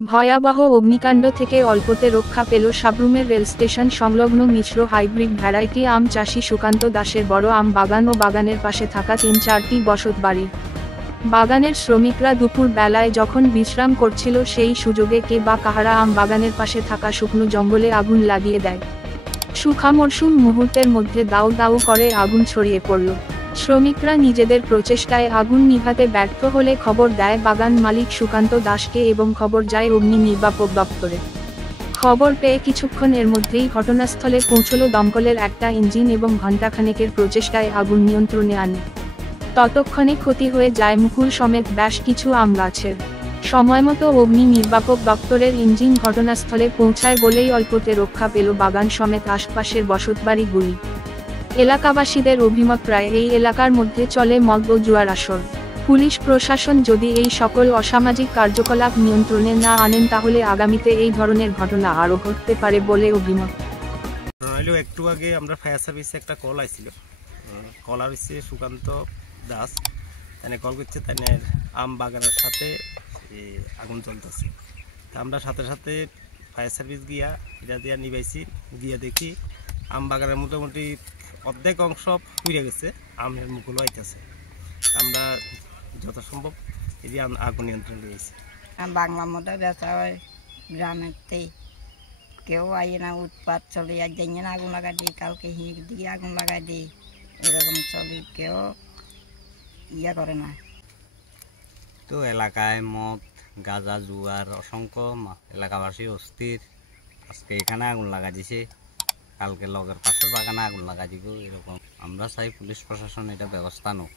ভয়াবহ অগ্নিকাণ্ড থেকে অল্পতে রক্ষা পেল সাব্রুমের রেল স্টেশন সংলগ্ন মিশ্র হাইব্রিড ভ্যারাইটি আম চাষি সুকান্ত দাসের বড় আম বাগান ও বাগানের পাশে থাকা ৩-৪টি বসতবাড়ি। বাগানের শ্রমিকরা দুপুর বেলায় যখন বিশ্রাম করছিল সেই সুযোগে কে বা কাহারা আম বাগানের পাশে থাকা শুকনো জঙ্গলে আগুন লাগিয়ে দেয়। শুখা মরশুম মুহূর্তের মধ্যে দাউ দাউ করে আগুন ছড়িয়ে পড়ল। শ্রমিকরা নিজেদের প্রচেষ্টায় আগুন নিভাতে ব্যর্থ হলে খবর দেয় বাগান মালিক সুকান্ত দাসকে এবং খবর যায় অগ্নি নির্বাপক দপ্তরে। খবর পেয়ে কিছুক্ষণের মধ্যেই ঘটনাস্থলে পৌঁছল দমকলের একটা ইঞ্জিন এবং ঘণ্টাখানেকের প্রচেষ্টায় আগুন নিয়ন্ত্রণে আনে। ততক্ষণে ক্ষতি হয়ে যায় মুকুল সমেত বেশ কিছু আম গাছের। সময়মতো অগ্নি নির্বাপক দপ্তরের ইঞ্জিন ঘটনাস্থলে পৌঁছায় বলেই অল্পতে রক্ষা পেল বাগান সমেত আশপাশের বসতবাড়িগুলি। এলাকাবাসীদের অভিমত প্রায় এই এলাকার মধ্যে চলে মদ ও জুয়ার আসর। পুলিশ প্রশাসন যদি এই সকল অসামাজিক কার্যকলাপ নিয়ন্ত্রণে না আনেন তাহলে আগামীতে এই ধরনের ঘটনা আরও ঘটতে পারে বলে অভিমত। একটু আগে আমরা ফায়ার সার্ভিসে একটা কল আইছিল, কল আসছে সুকান্ত দাস তাই কল করছে, তাই আম বাগানের সাথে আগুন জ্বলতেছে। আমরা সাথে সাথে ফায়ার সার্ভিস গিয়া এটা দিয়া নিবাইছি, গিয়া দেখি আম বাগানের মোটামুটি অর্ধেক অংশ পুড়ে গেছে, আমের মুকুলও আইতেছে। আমরা যথাসম্ভব এই আগুন নিয়ন্ত্রণ দিয়েছি। বাংলার মধ্যে বেচা হয় গ্রামেতেই, কেউ আই না উৎপাত চলে, একদিন না আগুন লাগাই দিই, কালকে হিঁক দিয়ে আগুন লাগাই দিই, এরকম চলি, কেউ ইয়া করে না। তো এলাকায় মদ গাঁজা জুয়ার অসংখ্য এলাকাবাসী অস্থির। আজকে এখানে আগুন লাগা দিছে, কালকে লগের পাশের বাগানে আগুন লাগা দিব, এরকম আমরা চাই পুলিশ প্রশাসন এটা ব্যবস্থা নোক।